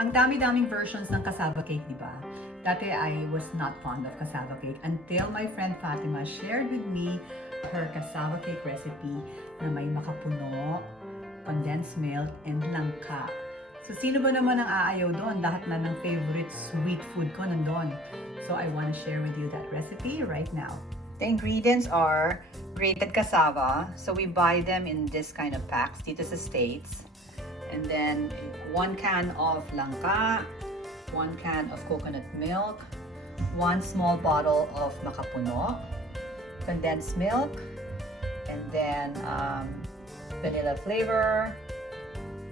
Ang dami-daming versions ng cassava cake, di ba? Dati I was not fond of cassava cake until my friend Fatima shared with me her cassava cake recipe na may makapuno, condensed milk, and langka. So, sino ba naman ang aayaw doon? Lahat na ng favorite sweet food ko nandun. So, I want to share with you that recipe right now. The ingredients are grated cassava. So, we buy them in this kind of packs dito sa States. And then, 1 can of langka, 1 can of coconut milk, 1 small bottle of makapuno, condensed milk, and then vanilla flavor,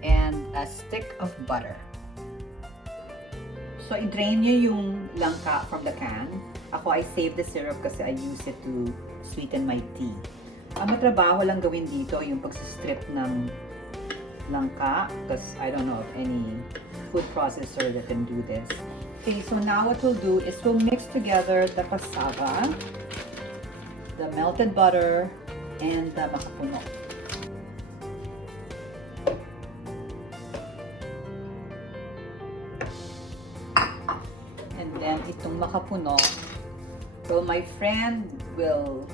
and a stick of butter. So, i-drain nyo yung langka from the can. Ako, I save the syrup kasi I use it to sweeten my tea. Ang matrabaho lang gawin dito yung pagsistrip ng langka because I don't know of any food processor that can do this. Okay, so now what we'll do is we'll mix together the cassava, the melted butter, and the makapuno. And then itong makapuno, well, my friend will,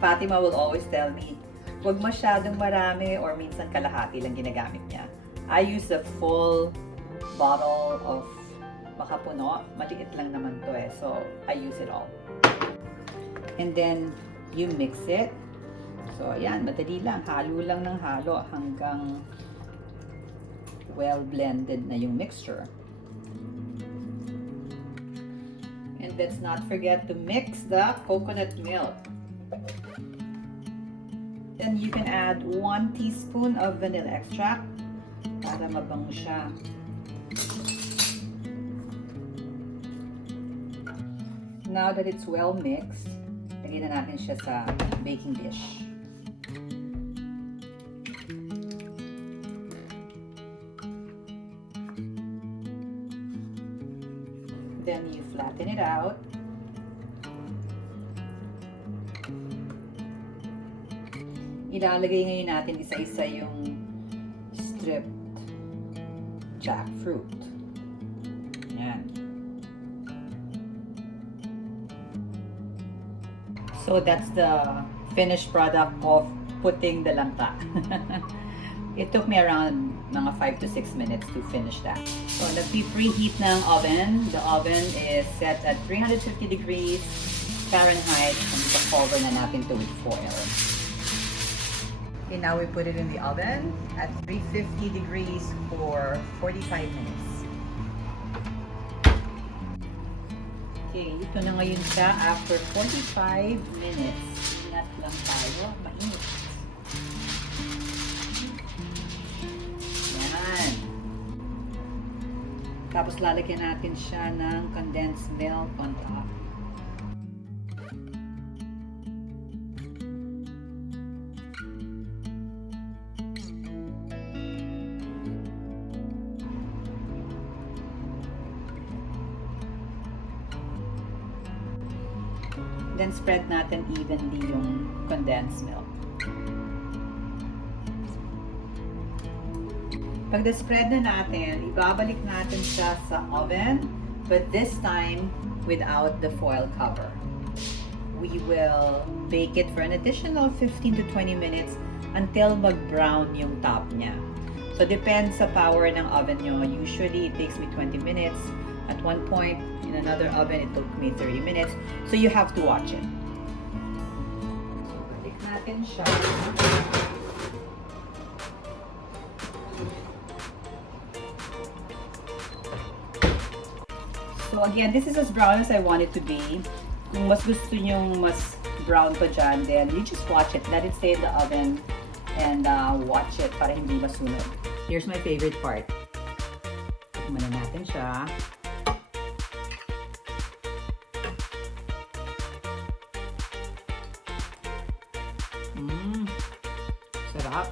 Fatima will always tell me, huwag masyadong marami or minsan kalahati lang ginagamit niya. I use the full bottle of makapuno. Maliit lang naman to eh, so I use it all. And then, you mix it. So, ayan, madali lang. Halo lang ng halo hanggang well-blended na yung mixture. And let's not forget to mix the coconut milk. Then you can add 1 teaspoon of vanilla extract para mabango siya. Now that it's well mixed, lagyan na natin siya sa baking dish. Then you flatten it out. Ilalagay ngayon natin isa-isa yung stripped jackfruit. Yan. So that's the finished product of putting the langka. It took me around mga 5 to 6 minutes to finish that. So nagpi-preheat ng oven. The oven is set at 350 degrees Fahrenheit and ito-cover na natin to with foil. Okay, now we put it in the oven at 350 degrees for 45 minutes. Okay, ito na ngayon siya after 45 minutes. Ingat lang tayo, mainit. Yan. Tapos lalagyan natin siya ng condensed milk on top. Then spread natin evenly yung condensed milk. Pag na-spread na natin, ibabalik natin siya sa oven, but this time without the foil cover. We will bake it for an additional 15 to 20 minutes until mag-brown yung top niya. So depends sa power ng oven nyo. Usually it takes me 20 minutes. At one point, in another oven, it took me 30 minutes. So you have to watch it. So, balik natin siya. So again, this is as brown as I want it to be. Kung mas gusto nyong mas brown pa dyan, then you just watch it. Let it stay in the oven and watch it para hindi masunog. Here's my favorite part. Tikman na natin siya. Sarap.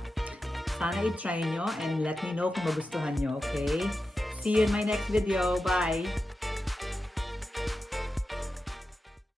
Sana i-try nyo and let me know kung magustuhan nyo, okay? See you in my next video. Bye!